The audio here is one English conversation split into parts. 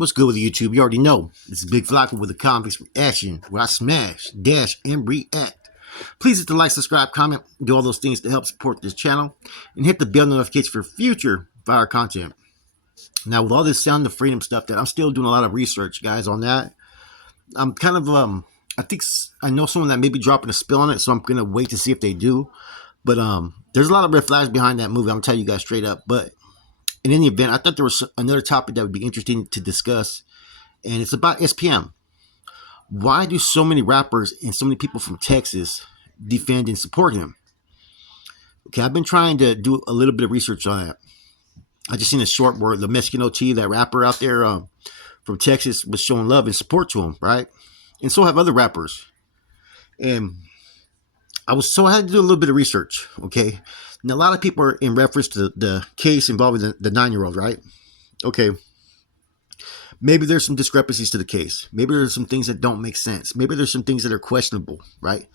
What's good with YouTube? You already know. This is Big Flocka with the Convicts Reaction, where I smash, dash, and react. Please hit the like, subscribe, comment, do all those things to help support this channel, and hit the bell notification for future fire content. Now, with all this Sound of Freedom stuff, that I'm still doing a lot of research, guys, on that. I'm kind of I know someone that may be dropping a spill on it, so I'm gonna wait to see if they do. But there's a lot of red flags behind that movie. I'm gonna tell you guys straight up. But in any event, I thought there was another topic that would be interesting to discuss, and it's about SPM. Why do so many rappers and so many people from Texas defend and support him? Okay, I've been trying to do a little bit of research on that. I just seen a short where the Mexican OT, that rapper out there from Texas, was showing love and support to him, right? And so have other rappers. And I had to do a little bit of research, okay? Now, a lot of people are in reference to the case involving the 9-year-old, right? Okay. Maybe there's some discrepancies to the case. Maybe there's some things that don't make sense. Maybe there's some things that are questionable, right?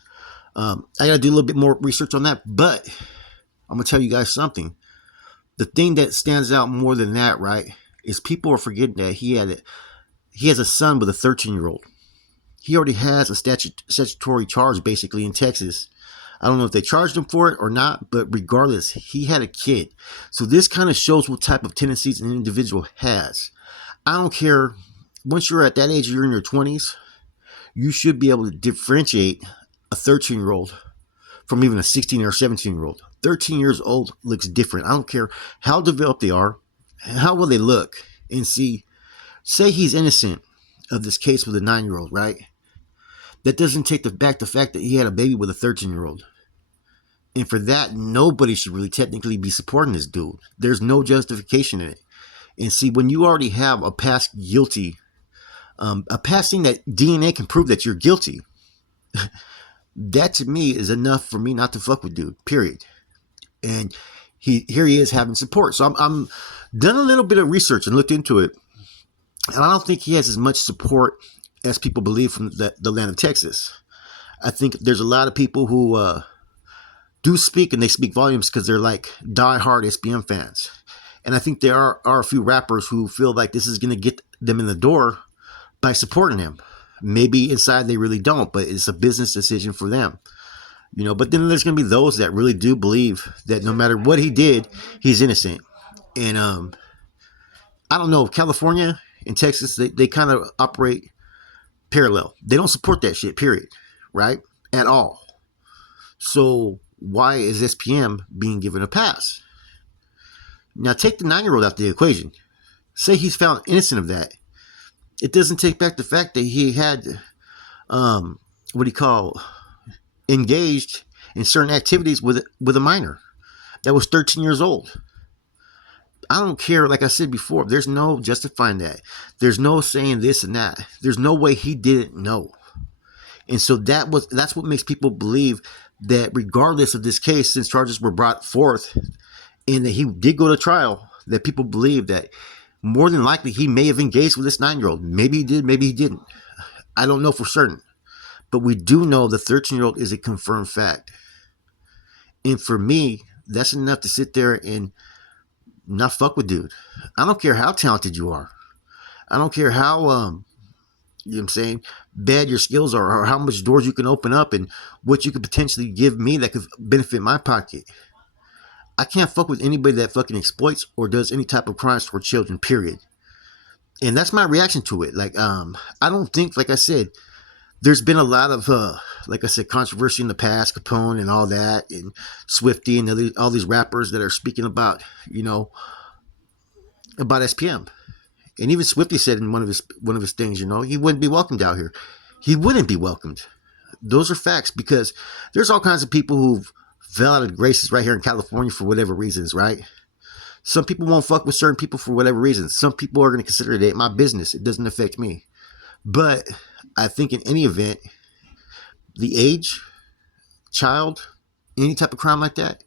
I got to do a little bit more research on that, but I'm going to tell you guys something. The thing that stands out more than that, right, is people are forgetting that he has a son with a 13-year-old. He already has a statutory charge, basically, in Texas. I don't know if they charged him for it or not, but regardless, he had a kid. So this kind of shows what type of tendencies an individual has. I don't care. Once you're at that age, you're in your 20s, you should be able to differentiate a 13-year-old from even a 16 or 17-year-old. 13 years old looks different. I don't care how developed they are, how well they look, and say he's innocent of this case with a 9-year-old, right? That doesn't take back the fact that he had a baby with a 13-year-old. And for that, nobody should really technically be supporting this dude. There's no justification in it. And see, when you already have a past guilty, a past thing that DNA can prove that you're guilty, that to me is enough for me not to fuck with dude, period. And here he is having support. So I'm done a little bit of research and looked into it. And I don't think he has as much support as people believe from the land of Texas. I think there's a lot of people who do speak, and they speak volumes because they're like die-hard SPM fans. And I think there are a few rappers who feel like this is going to get them in the door by supporting him. Maybe inside they really don't, but it's a business decision for them. You know, but then there's going to be those that really do believe that no matter what he did, he's innocent. And I don't know, California and Texas, they kind of operate parallel. They don't support that shit, period, right? At all. So why is SPM being given a pass? Now take the 9-year-old out of the equation. Say he's found innocent of that. It doesn't take back the fact that he had, engaged in certain activities with a minor that was 13 years old. I don't care, like I said before, there's no justifying that. There's no saying this and that. There's no way he didn't know. And so that's what makes people believe that regardless of this case, since charges were brought forth and that he did go to trial, that people believe that more than likely he may have engaged with this 9-year-old. Maybe he did, maybe he didn't. I don't know for certain. But we do know the 13-year-old is a confirmed fact. And for me, that's enough to sit there and not fuck with dude. I don't care how talented you are. I don't care how, you know what I'm saying, bad your skills are, or how much doors you can open up and what you could potentially give me that could benefit my pocket. I can't fuck with anybody that fucking exploits or does any type of crimes toward children, period. And that's my reaction to it. Like, I don't think, like I said, there's been a lot of, like I said, controversy in the past, Capone and all that, and Swifty and all these rappers that are speaking about, you know, about SPM. And even Swifty said in one of his things, you know, he wouldn't be welcomed out here. He wouldn't be welcomed. Those are facts, because there's all kinds of people who've fell out of the graces right here in California for whatever reasons, right? Some people won't fuck with certain people for whatever reasons. Some people are going to consider it ain't my business. It doesn't affect me. But I think in any event, the age, child, any type of crime like that,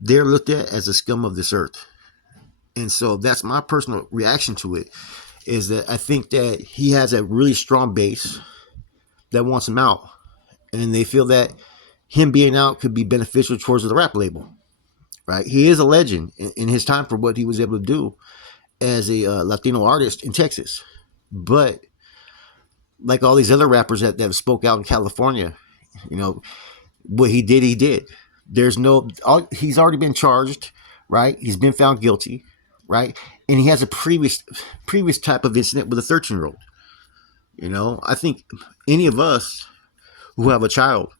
they're looked at as a scum of this earth. And so that's my personal reaction to it, is that I think that he has a really strong base that wants him out. And they feel that him being out could be beneficial towards the rap label, right? He is a legend in his time for what he was able to do as a Latino artist in Texas. But like all these other rappers that have spoke out in California, you know, what he did, he did. There's no, he's already been charged, right? He's been found guilty, right? And he has a previous type of incident with a 13-year-old. I think any of us who have a child,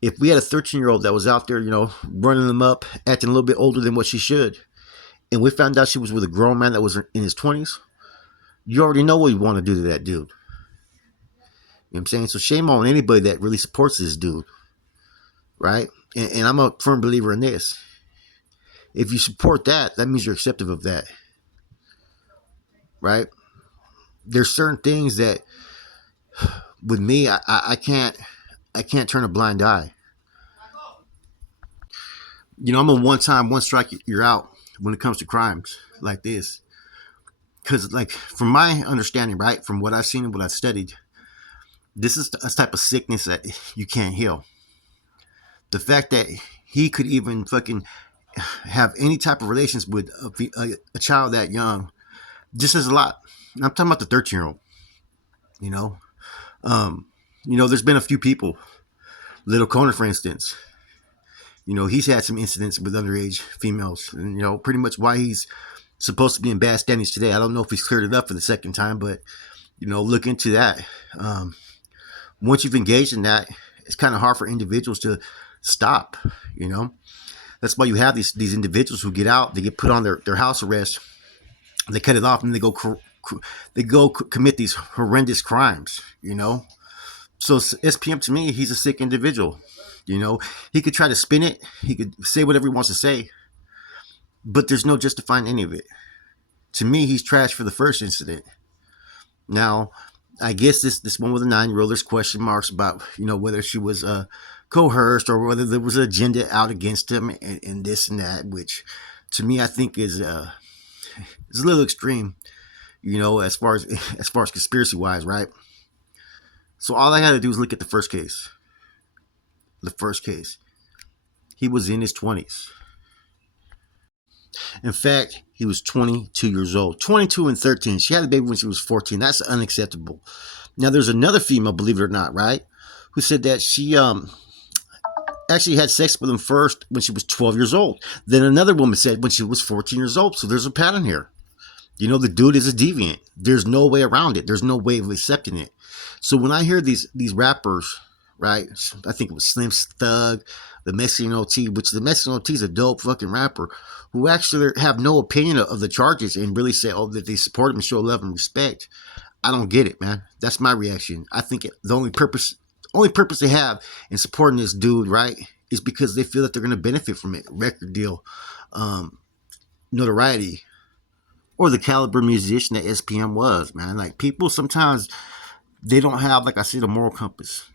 if we had a 13-year-old that was out there, running them up, acting a little bit older than what she should, and we found out she was with a grown man that was in his 20s, you already know what you want to do to that dude. You know what I'm saying? So shame on anybody that really supports this dude, right? And I'm a firm believer in this. If you support that, that means you're accepting of that, right? There's certain things that, with me, I can't turn a blind eye. I'm a one strike, you're out when it comes to crimes like this. Because, like, from my understanding, right, from what I've seen and what I've studied, this is a type of sickness that you can't heal. The fact that he could even fucking have any type of relations with a child that young just says a lot. And I'm talking about the 13-year-old. You know, there's been a few people. Little Conner, for instance. He's had some incidents with underage females, and pretty much why he's supposed to be in bad standings today. I don't know if he's cleared it up for the second time, but look into that. Once you've engaged in that, it's kind of hard for individuals to stop. That's why you have these individuals who get out, they get put on their house arrest, they cut it off, and they go commit these horrendous crimes. So SPM, to me, he's a sick individual. He could try to spin it, he could say whatever he wants to say, but there's no justifying any of it. To me, he's trash for the first incident. Now, I guess this one with a 9-year-old, there's question marks about whether she was coerced or whether there was an agenda out against him and this and that, which to me I think is a little extreme. As far as conspiracy wise, right? So all I had to do is look at the first case. The first case, he was in his 20s. In fact, he was 22 years old. 22 and 13. She had a baby when she was 14. That's unacceptable. Now, there's another female, believe it or not, right, who said that she actually had sex with him first when she was 12 years old. Then another woman said when she was 14 years old. So there's a pattern here. The dude is a deviant. There's no way around it. There's no way of accepting it. So when I hear these rappers, right, I think it was Slim Thug, the Mexican OT, which the Mexican OT is a dope fucking rapper, who actually have no opinion of the charges and really say, that they support him and show love and respect. I don't get it, man. That's my reaction. I think the only purpose they have in supporting this dude, right, is because they feel that they're going to benefit from it. Record deal, notoriety, or the caliber musician that SPM was, man. Like, people sometimes, they don't have, like I said, a moral compass.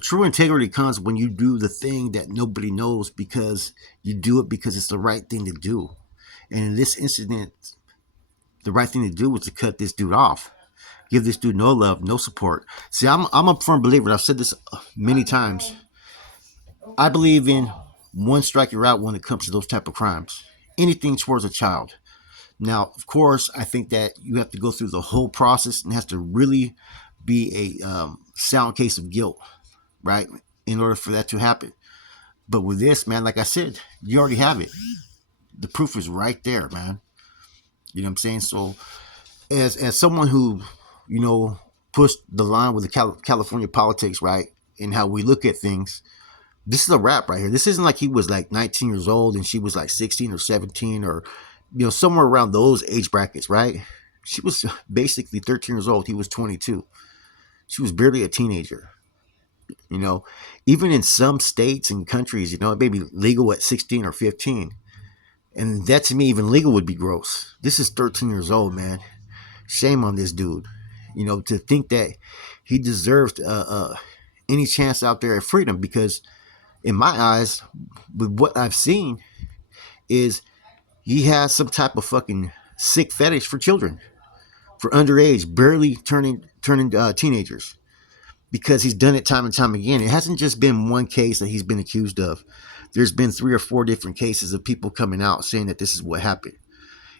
True integrity comes when you do the thing that nobody knows because you do it because it's the right thing to do. And in this incident, the right thing to do was to cut this dude off. Give this dude no love, no support. See, I'm a firm believer. I've said this many times. I believe in one strike you're out when it comes to those type of crimes. Anything towards a child. Now, of course, I think that you have to go through the whole process and it has to really be a sound case of guilt, right, in order for that to happen. But with this, man, like I said, you already have it. The proof is right there, man. You know what I'm saying? So as someone who, pushed the line with the California politics, right, and how we look at things, this is a rap right here. This isn't like he was like 19 years old and she was like 16 or 17 or, somewhere around those age brackets, right? She was basically 13 years old. He was 22. She was barely a teenager. Even in some states and countries, it may be legal at 16 or 15. And that, to me, even legal would be gross. This is 13 years old, man. Shame on this dude. To think that he deserved any chance out there at freedom, because in my eyes, with what I've seen, is he has some type of fucking sick fetish for children, for underage, barely turning teenagers, because he's done it time and time again. It hasn't just been one case that he's been accused of. There's been 3 or 4 different cases of people coming out saying that this is what happened.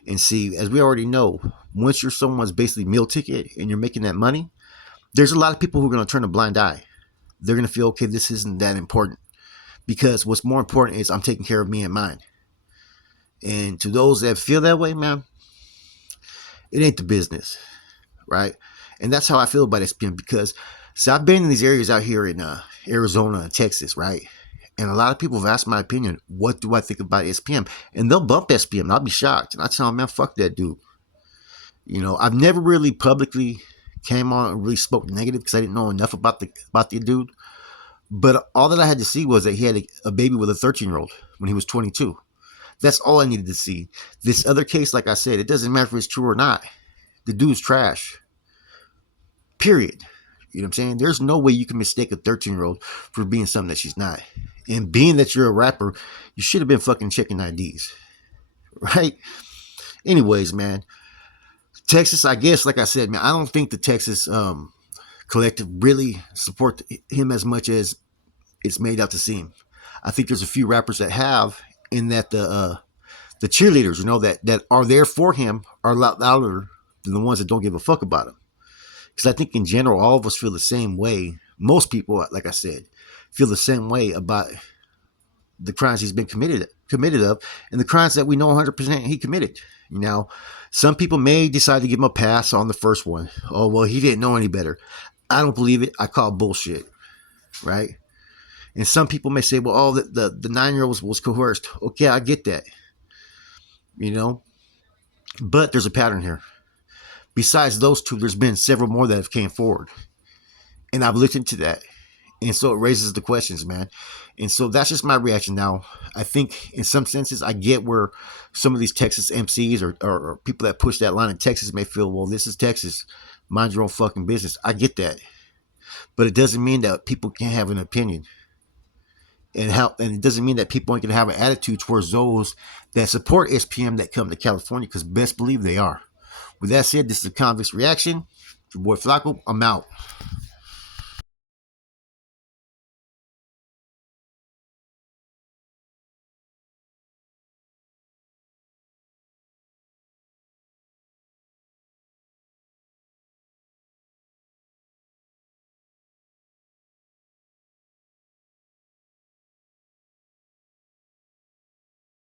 And see, as we already know, once you're someone's basically meal ticket and you're making that money, there's a lot of people who are going to turn a blind eye. They're going to feel, okay, this isn't that important. Because what's more important is I'm taking care of me and mine. And to those that feel that way, man, it ain't the business, right? And that's how I feel about SPM because, see, I've been in these areas out here in Arizona and Texas, right? And a lot of people have asked my opinion, what do I think about SPM? And they'll bump SPM, and I'll be shocked. And I tell them, man, fuck that dude. You know, I've never really publicly came on and really spoke negative because I didn't know enough about the dude. But all that I had to see was that he had a baby with a 13-year-old when he was 22. That's all I needed to see. This other case, like I said, it doesn't matter if it's true or not. The dude's trash. Period. You know what I'm saying? There's no way you can mistake a 13-year-old for being something that she's not. And being that you're a rapper, you should have been fucking checking IDs. Right? Anyways, man. Texas, I guess, like I said, man, I don't think the Texas collective really support him as much as it's made out to seem. I think there's a few rappers that have, in that the cheerleaders, you know, that are there for him are a lot louder than the ones that don't give a fuck about him. Because I think in general, all of us feel the same way. Most people, like I said, feel the same way about the crimes he's been committed of, and the crimes that we know 100% he committed. You know, some people may decide to give him a pass on the first one. Oh, well, he didn't know any better. I don't believe it. I call bullshit, right? And some people may say, well, oh, the 9-year-old was coerced. Okay, I get that. You know, but there's a pattern here. Besides those two, there's been several more that have came forward. And I've looked into that. And so it raises the questions, man. And so that's just my reaction now. I think in some senses, I get where some of these Texas MCs or people that push that line in Texas may feel, well, this is Texas. Mind your own fucking business. I get that. But it doesn't mean that people can't have an opinion. And it doesn't mean that people aren't going to have an attitude towards those that support SPM that come to California, because best believe they are. With that said, this is a Convicts Reaction. Your boy Flacco, I'm out.